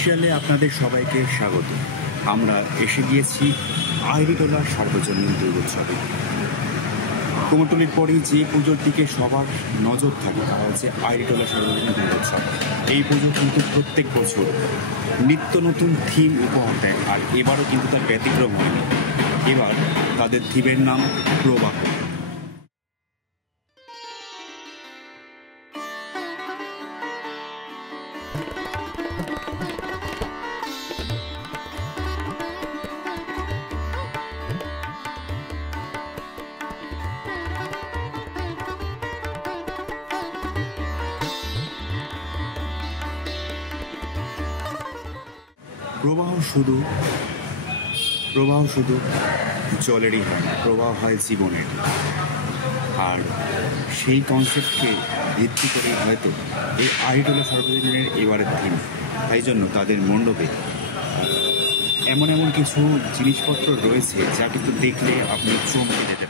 অফিসিয়ালে আপনাদের সবাইকে স্বাগত। আমরা এসে গিয়েছি আইরিটোলা সার্বজনীন দুর্গোৎসবে। কুমোরটুলির পরেই যে পুজোর দিকে সবার নজর থাকে তা হচ্ছে আইরিটোলা সার্বজনীন দুর্গোৎসব। এই পুজো কিন্তু প্রত্যেক বছর নিত্য নতুন থিম উপহার দেয়, আর এবারও কিন্তু তার ব্যতিক্রম হয়নি। এবার তাদের থিমের নাম প্রবাহ। প্রবাহ শুধু জলেরই হয় না, প্রবাহ হয় জীবনের। আর সেই কনসেপ্টকে ভিত্তি করেই হয়তো এই আইরিটোলা সার্বজনীনের এবারের থিম। তাই জন্য তাদের মণ্ডপে এমন কিছু জিনিসপত্র রয়েছে যা কিন্তু দেখলে আপনি চমকে যেতে পারেন।